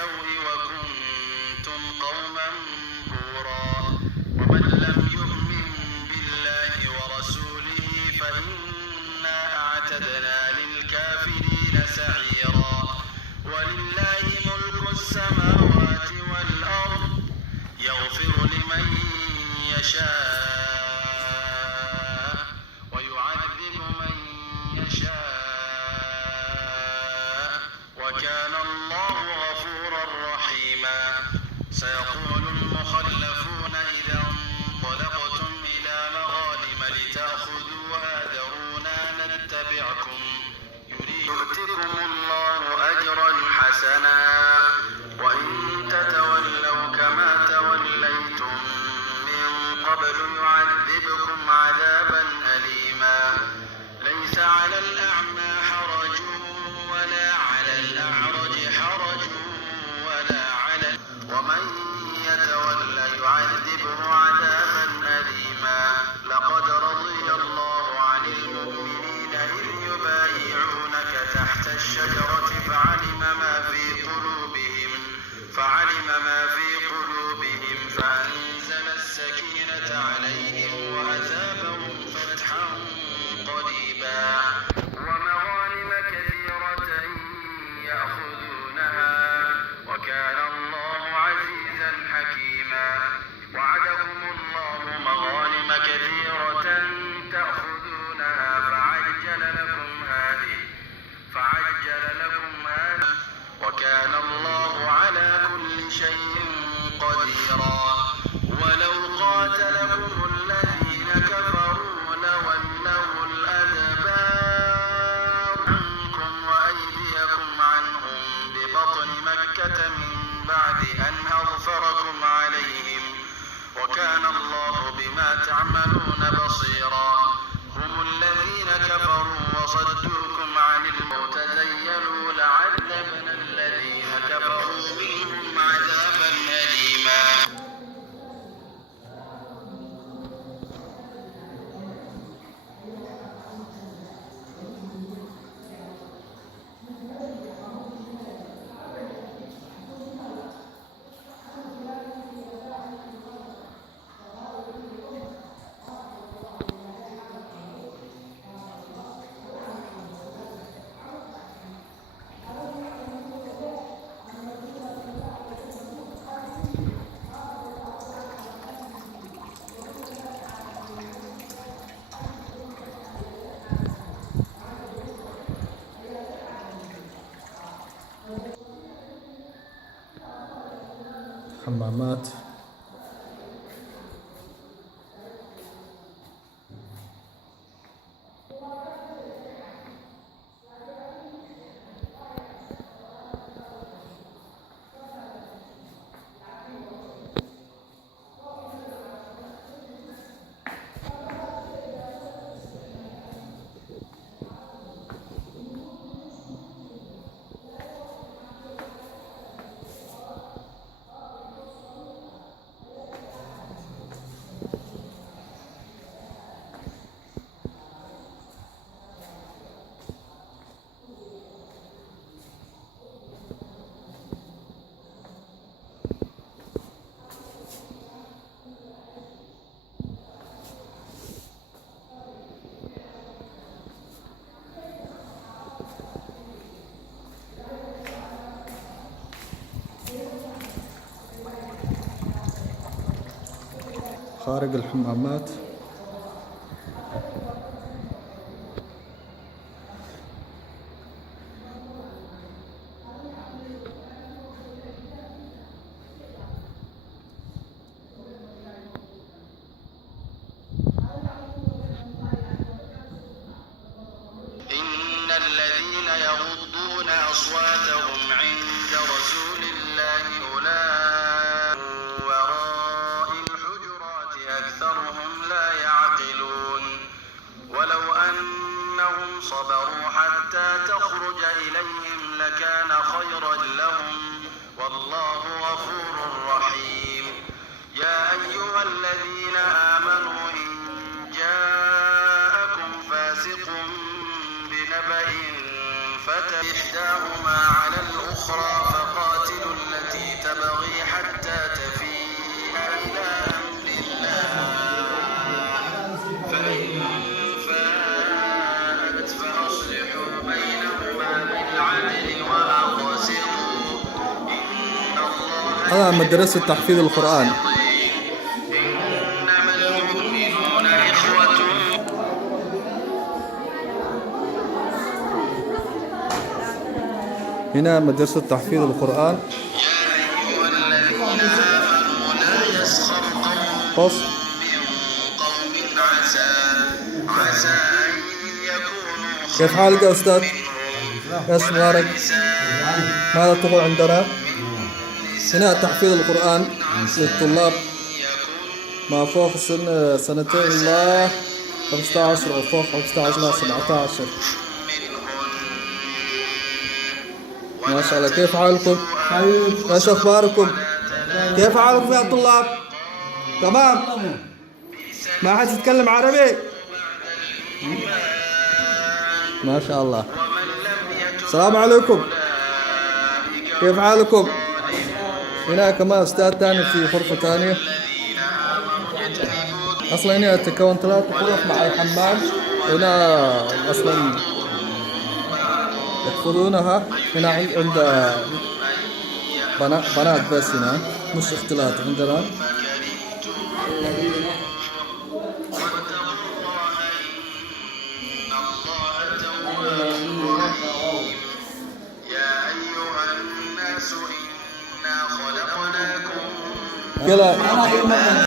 السوء وكنتم قوما بورا. ومن لم يؤمن بالله ورسوله فإنا أعتدنا للكافرين سعيرا. ولله ملك السماوات والأرض يغفر لمن يشاء ويعذب من يشاء وكان الله غفورا رحيما. سيقول المخلفون إذا انطلقتم إلى مغانم لتأخذوها ذرونا نتبعكم يؤتكم الله أجرا حسنا وإن تتولوا كما توليتم من قبل يعذبكم عذابا أليما. ليس على الأعمى حرج ولا على الأعرج حرج ومن يتولى يعذبه عذابا أليما. لقد رضي الله عن المؤمنين إذ يبايعونك تحت الشجرة فعلم ما في قلوبهم فأنزل السكينة عليهم وأثابهم فتحا قريبا ومغانم كثيرة يأخذونها وكان الله عزيزا حكيما. وعدكم الله مغانم كثيرة تأخذونها فعجل لكم هذه وكان الله على كل شيء قديرا. ولو قاتلكم الذين كفروا لولوا الأدبار عنكم وأيديكم عنهم ببطن مكة من بعد أن أظفركم عليهم وكان الله بما تعملون بصيرا. هم الذين كفروا وصدوكم عن الموت تزيلوا لعذبنا الذين كفروا منهم عذابا أليما. حمامات خارج الحمامات إن الذين يغضون أصواتهم عند رسول الله أولئك وراء الحجرات أكثرهم لا يعقلون. ولو أنهم صبروا حتى تخرج إليهم لكان خيرا لهم والله غفور رحيم. يا أيها الذين آمنوا إن جاءكم فاسق بنبأ إحداهما على الأخرى فقاتلوا التي تبغي حتى تفيء إلى أمر الله فإن فاءت فأصلحوا بينهما بالعدل وأقسطوا إن الله هذا مدرسة تحفيظ القرآن. إنما المؤمنون إخوة. هنا مدرسة تحفيظ القرآن. يا أيها الذين آمنوا لا يسخر قوم فصل. من قوم عسى أن يكونوا كيف حالك يا أستاذ؟ ايش اخبارك؟ ماذا تقول عندنا؟ هنا تحفيظ القرآن للطلاب ما فوق سنتين إلى 15 أو فوق 15 إلى 17. ما شاء الله. كيف حالكم؟ ايش اخباركم؟ كيف حالكم يا طلاب؟ تمام؟ ما حد يتكلم عربي؟ ما شاء الله. السلام عليكم. كيف حالكم؟ هنا كمان أستاذ ثاني في غرفة ثانية. أصلا هنا تكون 3 غرف مع الحمام. هنا أصلا يحفظونها هنا عند بنات بس هنا مش اختلاط عندنا. يا أيها الناس إنا خلقناكم يلا